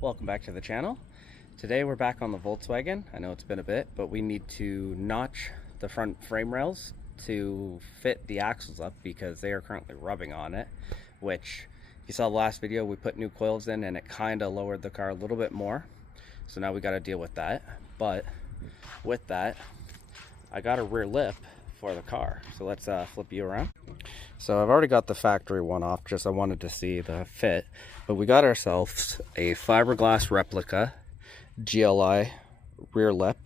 Welcome back to the channel. Today we're back on the Volkswagen. I know it's been a bit, but we need to notch the front frame rails to fit the axles up because they are currently rubbing on it, which if you saw the last video, we put new coils in and it kind of lowered the car a little bit more. So now we got to deal with that. But with that, I got a rear lip for the car. So let's flip you around. So I've already got the factory one off, just I wanted to see the fit, but we got ourselves a fiberglass replica GLI rear lip,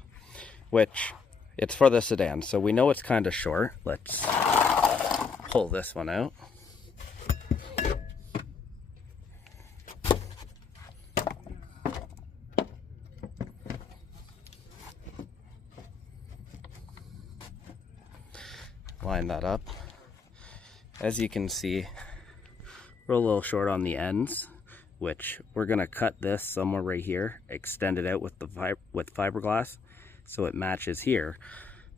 which it's for the sedan, so we know it's kind of short. Let's pull this one out. Line that up. As you can see, we're a little short on the ends, which we're gonna cut this somewhere right here, extend it out with the fiberglass so it matches here.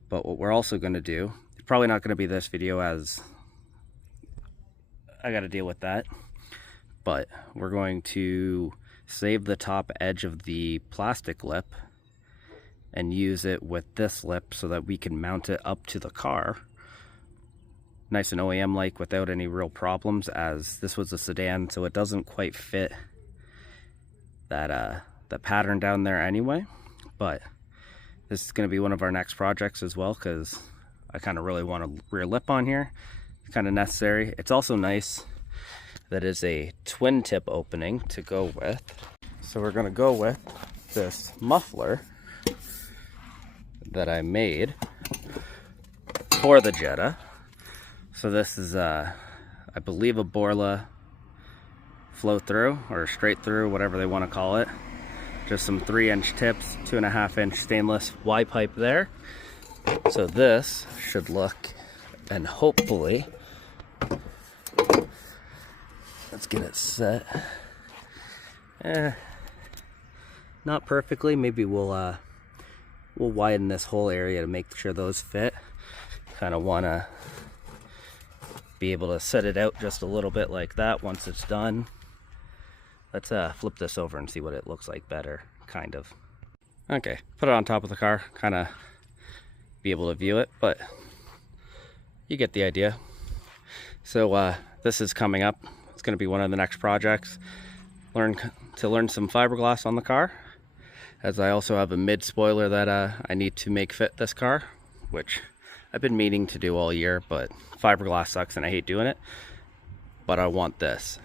But what we're also gonna do, it's probably not gonna be this video as I gotta deal with that, but we're going to save the top edge of the plastic lip and use it with this lip so that we can mount it up to the car nice and OEM like without any real problems, as this was a sedan, so it doesn't quite fit that the pattern down there anyway. But this is going to be one of our next projects as well, because I kind of really want a rear lip on here. It's kind of necessary. It's also nice that it's a twin tip opening to go with, so we're going to go with this muffler that I made for the Jetta. So this is, I believe, a Borla flow through or straight through, whatever they want to call it. Just some 3-inch tips, 2.5-inch stainless Y pipe there. So this should look, and hopefully, let's get it set. Not perfectly. Maybe we'll widen this whole area to make sure those fit. Kind of want to be able to set it out just a little bit like that once it's done. Let's flip this over and see what it looks like better, kind of. Okay, put it on top of the car, kind of be able to view it, but you get the idea. So this is coming up. It's going to be one of the next projects. Learn some fiberglass on the car, as I also have a mid spoiler that I need to make fit this car, which I've been meaning to do all year, but fiberglass sucks and I hate doing it. But I want this.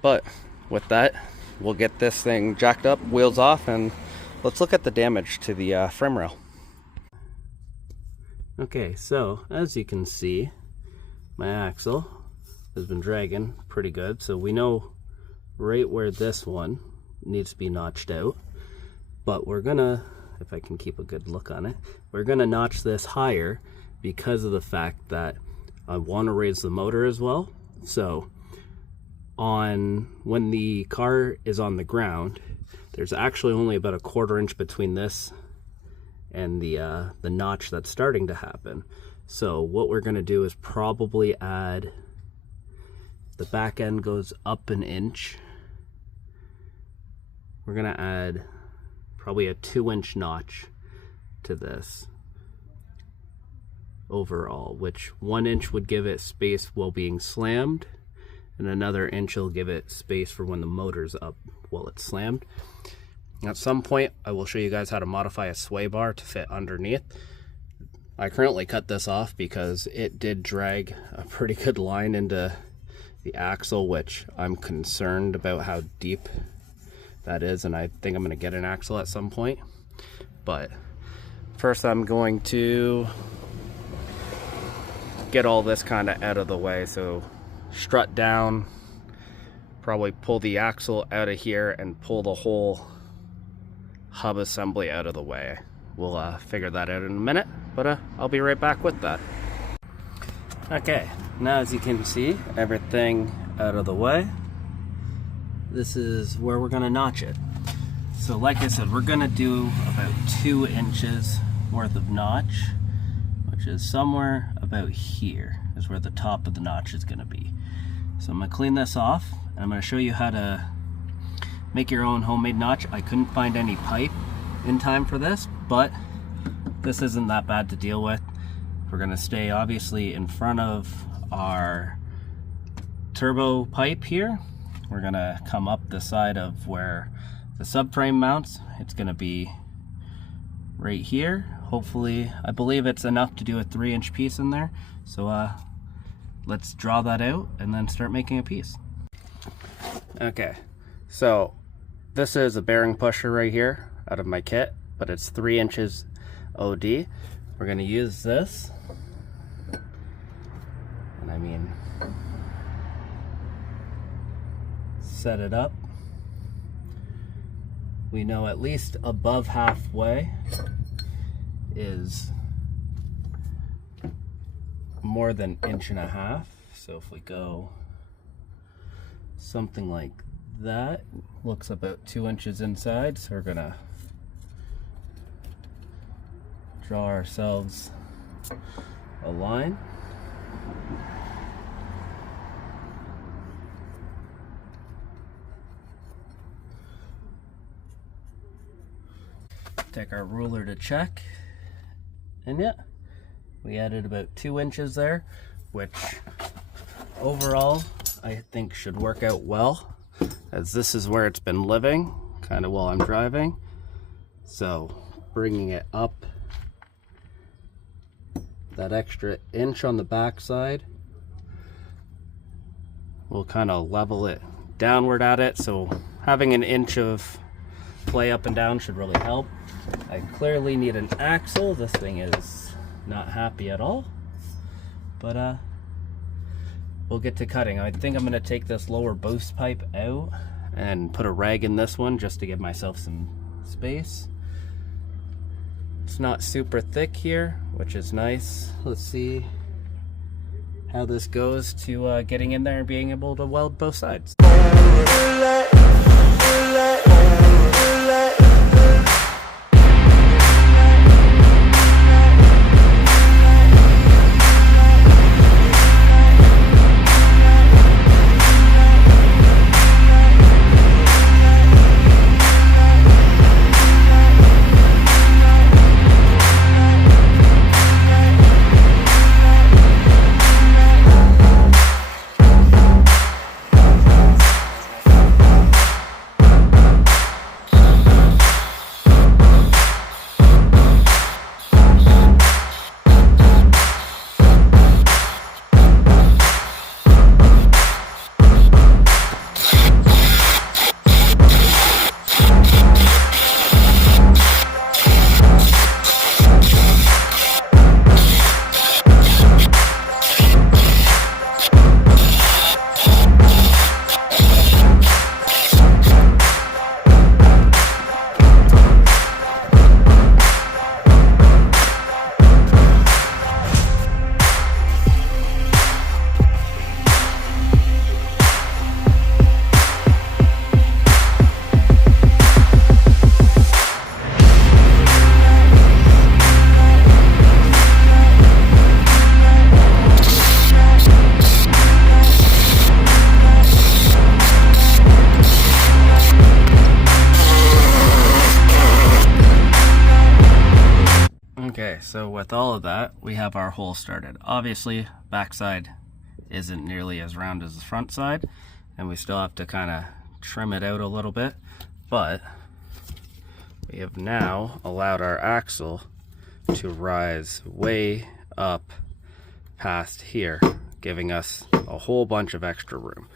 But with that, we'll get this thing jacked up, wheels off, and let's look at the damage to the frame rail. Okay, so as you can see, my axle has been dragging pretty good. So we know right where this one needs to be notched out. But we're gonna, if I can keep a good look on it, we're gonna notch this higher because of the fact that I want to raise the motor as well. So when the car is on the ground, there's actually only about a 1/4 inch between this and the notch that's starting to happen. So what we're going to do is probably add, the back end goes up 1 inch. We're going to add probably a 2-inch notch to this overall, which 1 inch would give it space while being slammed, and another inch will give it space for when the motor's up while it's slammed. At some point I will show you guys how to modify a sway bar to fit underneath. I currently cut this off because it did drag a pretty good line into the axle, which I'm concerned about how deep that is, and I think I'm going to get an axle at some point. But first I'm going to get all this kind of out of the way. So strut down, probably pull the axle out of here and pull the whole hub assembly out of the way. We'll figure that out in a minute, but I'll be right back with that. Okay, now as you can see, everything out of the way. This is where we're gonna notch it. So like I said, we're gonna do about 2 inches worth of notch, which is somewhere about here is where the top of the notch is going to be. So I'm going to clean this off, and I'm going to show you how to make your own homemade notch. I couldn't find any pipe in time for this, but this isn't that bad to deal with. We're gonna stay obviously in front of our turbo pipe here. We're gonna come up the side of where the subframe mounts. It's gonna be right here. Hopefully, I believe it's enough to do a 3-inch piece in there. So let's draw that out and then start making a piece. Okay, so this is a bearing pusher right here out of my kit, but it's 3 inches OD. We're gonna use this, and I mean, set it up. We know at least above halfway is more than 1.5 inches. So if we go something like that, looks about 2 inches inside. So we're gonna draw ourselves a line. Take our ruler to check, and yeah, we added about 2 inches there, which overall I think should work out well, as this is where it's been living kind of while I'm driving. So bringing it up that extra inch on the back side will kind of level it downward at it, so having an inch of play up and down should really help. I clearly need an axle. This thing is not happy at all, but we'll get to cutting. I think I'm going to take this lower boost pipe out and put a rag in this one just to give myself some space. It's not super thick here, which is nice. Let's see how this goes to getting in there and being able to weld both sides. Okay, so with all of that, we have our hole started. Obviously, backside isn't nearly as round as the front side, and we still have to kind of trim it out a little bit, but we have now allowed our axle to rise way up past here, giving us a whole bunch of extra room.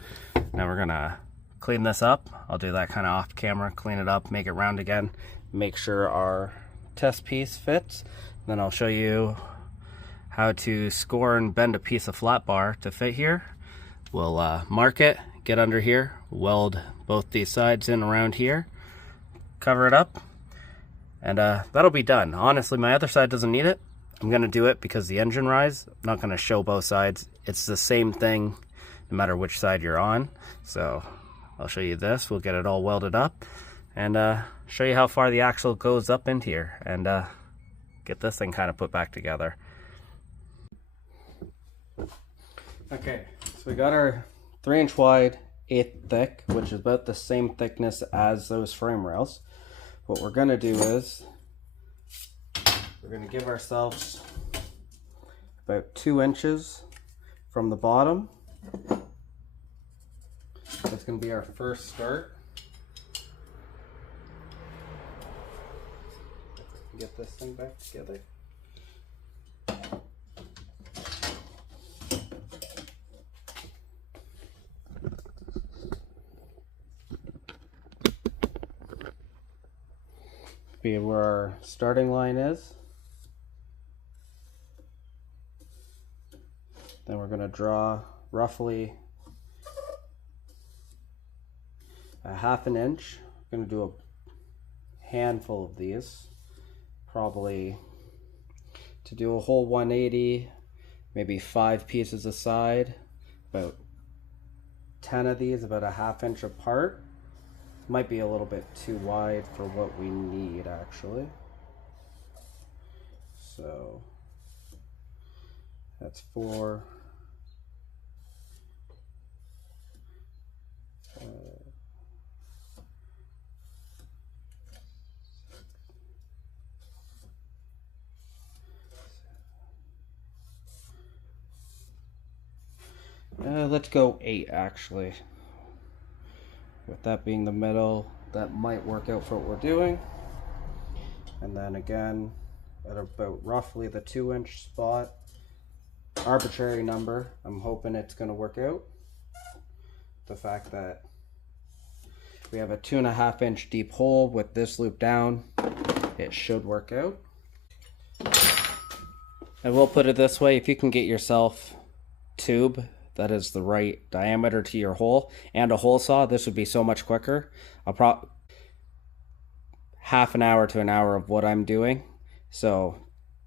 Now we're gonna clean this up. I'll do that kind of off camera, clean it up, make it round again, make sure our test piece fits. Then I'll show you how to score and bend a piece of flat bar to fit here. We'll mark it, get under here, weld both these sides in around here, cover it up, and that'll be done. Honestly, my other side doesn't need it. I'm gonna do it because the engine rise. I'm not gonna show both sides. It's the same thing no matter which side you're on. So I'll show you this. We'll get it all welded up and show you how far the axle goes up in here and get this thing kind of put back together. Okay, so we got our 3-inch wide, 1/8 thick, which is about the same thickness as those frame rails. What we're gonna do is we're gonna give ourselves about 2 inches from the bottom. That's gonna be our first start. Get this thing back together. Be where our starting line is. Then we're going to draw roughly a 1/2 inch. I'm going to do a handful of these, probably to do a whole 180, maybe 5 pieces aside, about 10 of these, about a 1/2 inch apart. Might be a little bit too wide for what we need, actually. So that's 4. Let's go 8, actually. With that being the middle, that might work out for what we're doing. And then again, at about roughly the 2 inch spot, arbitrary number, I'm hoping it's going to work out. The fact that we have a 2.5 inch deep hole with this loop down, it should work out. I will put it this way, if you can get yourself tube that is the right diameter to your hole and a hole saw, this would be so much quicker. I'll half an hour to an hour of what I'm doing. So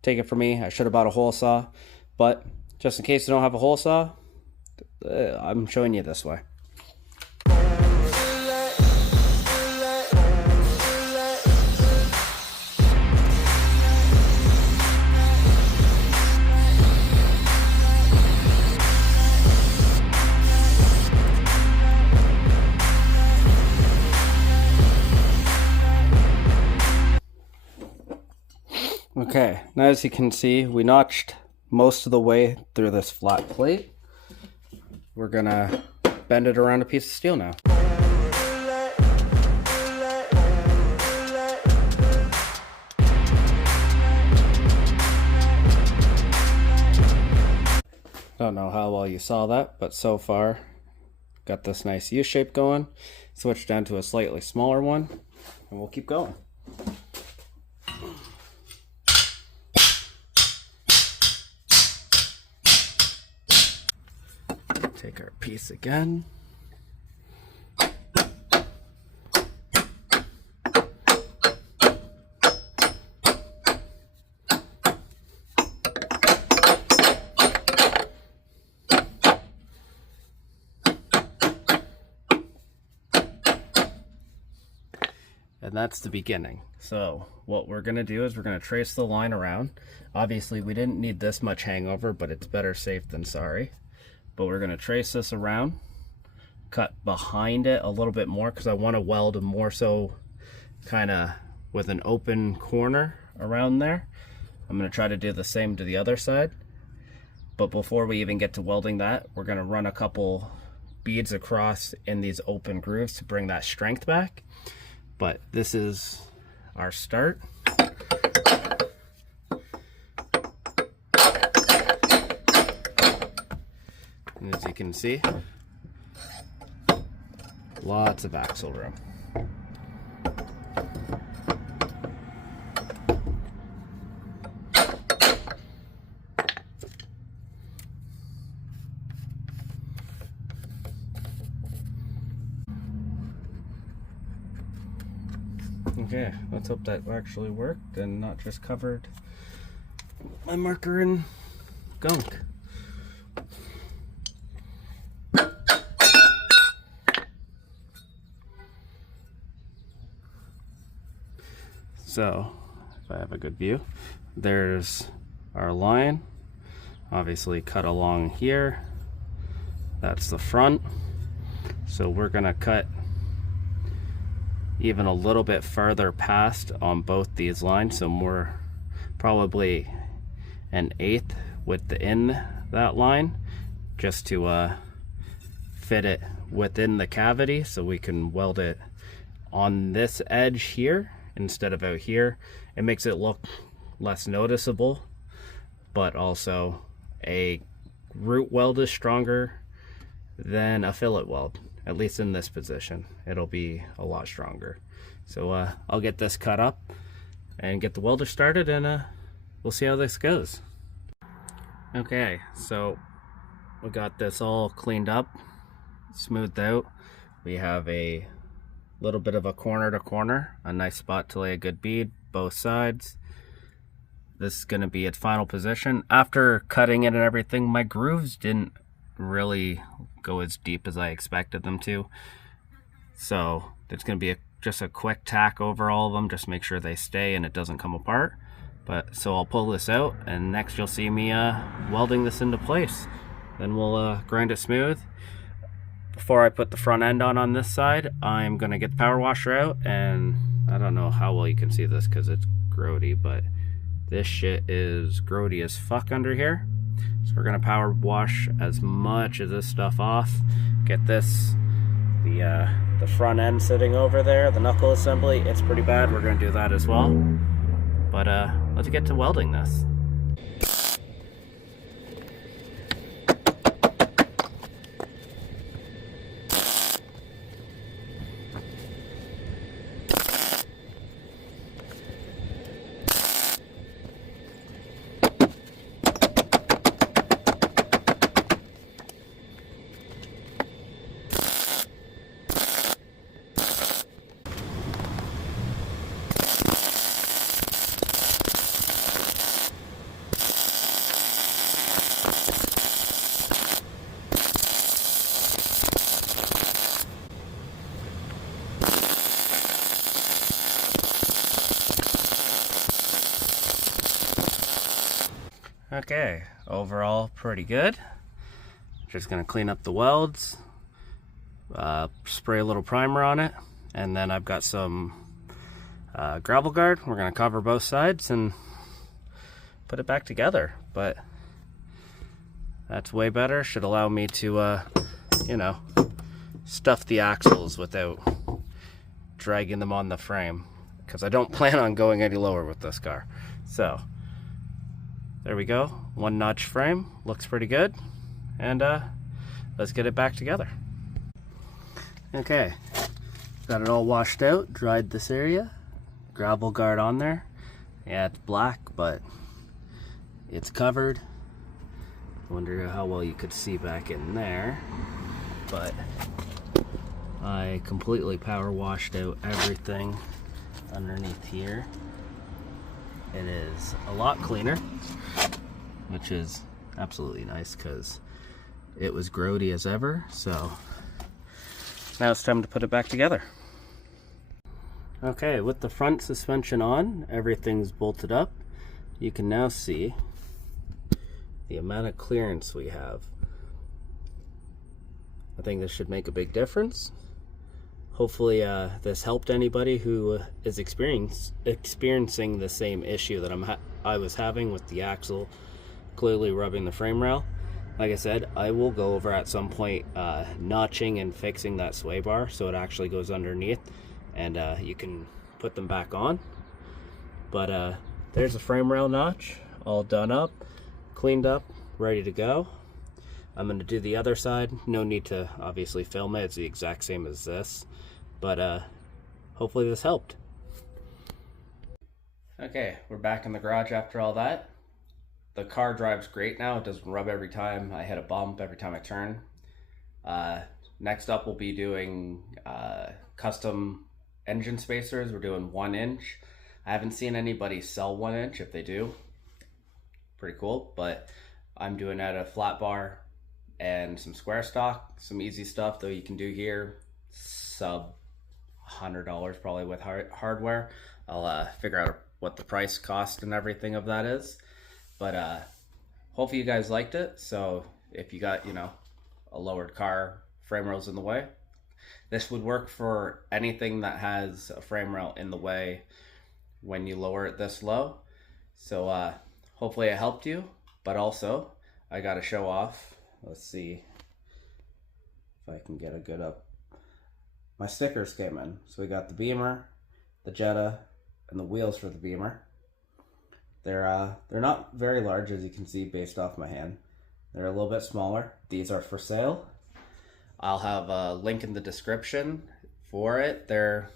take it from me, I should have bought a hole saw, but just in case you don't have a hole saw, I'm showing you this way. Okay, now as you can see, we notched most of the way through this flat plate. We're gonna bend it around a piece of steel now. Don't know how well you saw that, but so far got this nice U shape going. Switch down to a slightly smaller one, and we'll keep going. Take our piece again. And that's the beginning. So what we're going to do is we're going to trace the line around. Obviously we didn't need this much hangover, but it's better safe than sorry. But we're going to trace this around, cut behind it a little bit more because I want to weld more so kind of with an open corner around there. I'm going to try to do the same to the other side. But before we even get to welding that, we're going to run a couple beads across in these open grooves to bring that strength back. But this is our start. And as you can see, lots of axle room. Okay, let's hope that actually worked and not just covered my marker in gunk. So, if I have a good view, there's our line, obviously cut along here. That's the front. So we're gonna cut even a little bit farther past on both these lines, so more probably an eighth within that line, just to fit it within the cavity so we can weld it on this edge here instead of out here. It makes it look less noticeable, but also a root weld is stronger than a fillet weld. At least in this position, it'll be a lot stronger. So I'll get this cut up and get the welder started, and we'll see how this goes. Okay, so we got this all cleaned up, smoothed out. We have a little bit of a corner to corner, a nice spot to lay a good bead, both sides. This is gonna be its final position. After cutting it and everything, my grooves didn't really go as deep as I expected them to. So there's gonna be just a quick tack over all of them, just make sure they stay and it doesn't come apart. But so I'll pull this out, and next you'll see me welding this into place. Then we'll grind it smooth. Before I put the front end on this side, I'm gonna get the power washer out, and I don't know how well you can see this because it's grody, but this shit is grody as fuck under here. So we're gonna power wash as much of this stuff off. Get this, the front end sitting over there, the knuckle assembly, it's pretty bad. We're gonna do that as well. But let's get to welding this. Okay, overall pretty good. Just gonna clean up the welds, spray a little primer on it, and then I've got some gravel guard. We're gonna cover both sides and put it back together. But that's way better. Should allow me to, you know, stuff the axles without dragging them on the frame, because I don't plan on going any lower with this car. So there we go, one notch frame, looks pretty good, and let's get it back together. Okay, got it all washed out, dried this area, gravel guard on there. Yeah, it's black, but it's covered. Wonder how well you could see back in there, but I completely power washed out everything underneath here. It is a lot cleaner, which is absolutely nice because it was grody as ever. So now it's time to put it back together. Okay, with the front suspension on, everything's bolted up. You can now see the amount of clearance we have. I think this should make a big difference. Hopefully this helped anybody who is experiencing the same issue that I was having with the axle clearly rubbing the frame rail. Like I said, I will go over at some point notching and fixing that sway bar so it actually goes underneath, and you can put them back on. But there's a frame rail notch all done up, cleaned up, ready to go. I'm going to do the other side. No need to obviously film it, it's the exact same as this, but hopefully this helped. Okay, we're back in the garage after all that. The car drives great now. It doesn't rub every time I hit a bump, every time I turn. Next up we'll be doing custom engine spacers. We're doing 1 inch. I haven't seen anybody sell 1 inch. If they do, pretty cool, but I'm doing at a flat bar and some square stock, some easy stuff though you can do here, sub $100 probably with hardware. I'll figure out what the price, cost, and everything of that is. But hopefully you guys liked it. So if you got, you know, a lowered car, frame rails in the way, this would work for anything that has a frame rail in the way when you lower it this low. So hopefully it helped you, but also I got to show off. Let's see if I can get a good up. My stickers came in. So we got the Beamer, the Jetta, and the wheels for the Beamer. They're not very large, as you can see based off my hand. They're a little bit smaller. These are for sale. I'll have a link in the description for it. They're,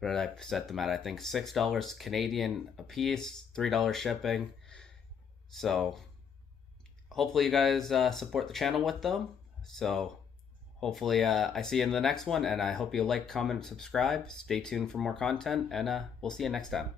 what did I set them at? I think $6 Canadian a piece, $3 shipping. So hopefully you guys support the channel with them. So hopefully I see you in the next one, and I hope you like, comment, subscribe. Stay tuned for more content, and we'll see you next time.